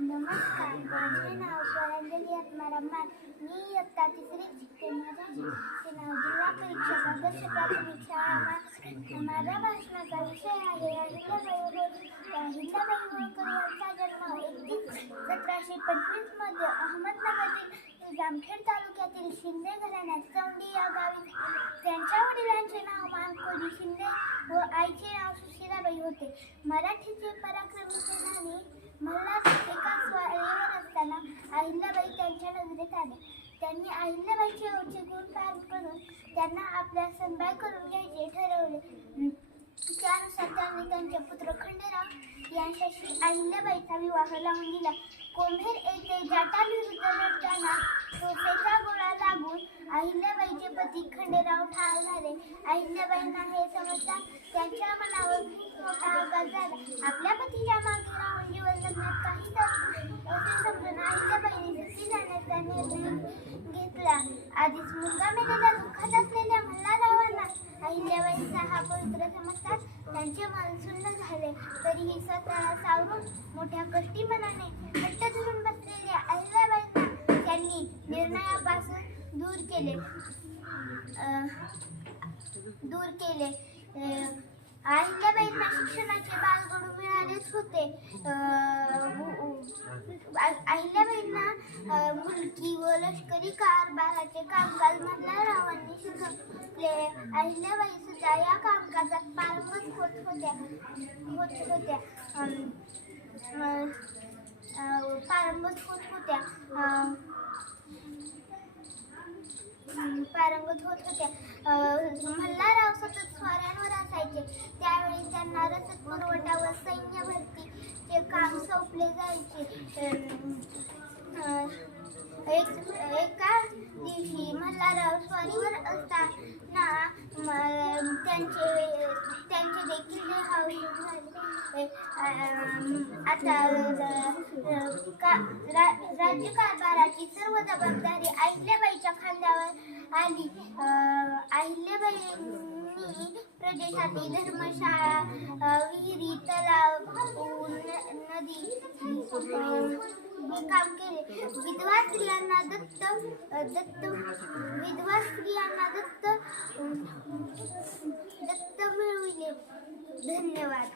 नमस्कार माझे नाव स्वरांजली आत्माराम मान मी इयत्ता तिसरी शिकते माझ्या नाव जिल्हा परीक्षा आदर्श प्राथमिक शाळा माझ्या भाषणाचा विषय आहे अहिल्याबाई होळकर यांचा जन्म एकतीस सतराशे पंचवीसमध्ये अहमदनगरतील जामखेड तालुक्यातील शिंदे घराण्यात चौंडी या गावी त्यांच्या वडिलांचे नाव मानकोजी शिंदे व आईचे नाव सुशीलाबाई होते मराठीचे पराक्रमी सेनानी मल्हार एका स्वारीवर असताना अहिल्याबाई त्यांच्या नजरेत आल्या त्यांनी अहिल्याबाईचे ओळचे गुण पार करून त्यांना आपल्या संभाळ करून घ्यायचे ठरवले. त्यानुसार त्यांनी त्यांचे पुत्र खंडेराव यांच्याशी अहिल्याबाईचा विवाह लावून दिला. कोंभेर येथे जाटाविरुद्ध लढताना तोफेचा गोळा लागून अहिल्याबाईचे पती खंडेराव ठार झाले. अहिल्याबाईंना हे समजता त्यांच्या मनावर खूप मोठा आघात झाला. आपल्या पतीच्या मागे राहून जीवन जगण्यात काही तर असे समजून अहिल्याबाईंनी सुट्टी जाण्याचा निर्णय घेतला आधीच मुलगा मेलेल्या दुःखात असलेल्या मल्हाररावांना अहिल्याबाईंचा हा पवित्र समजतात. त्यांचे मन सुन्न झाले. तरीही स्वतःला सावरून मोठ्या कष्टी मनाने घट्ट धरून बसलेल्या अहिल्याबाईंना त्यांनी निर्णयापासून दूर केले. दूर केले. अहिल्याबाईंना शिक्षणाचे बालगडू मिळालेच होते. अहिल्याबाईंना अं, मुलकी व लष्करी कारभाराचे कामकाज मल्हाररावांनी शिकवले. अहिल्याबाई सुद्धा या कामकाजात पारंगत होत होत्या. होत होत्या. पारंगत होत होत्या. पारंगत होत होत्या. मल्हारराव सतत स्वाऱ्यांवर असायचे. त्यावेळी त्यांना रसद पुरवठा व सैन्य भरतीचे काम सोपले जायचे. एक एका दिवशी मल्हारराव स्वारीवर असताना त्यांचे त्यांचे देखील देहावसान झाले. आता का- रा- राज्यकारभाराची सर्व जबाबदारी ऐकल्याबाईच्या खांद्यावर आली. अं, अहिल्याबाईंनी प्रदेशातील धर्मशाळा विहिरी तलाव नदी काम केले. विधवा स्त्रियांना दत्त दत्त विधवा स्त्रियांना दत्त दत्त मिळविले. धन्यवाद.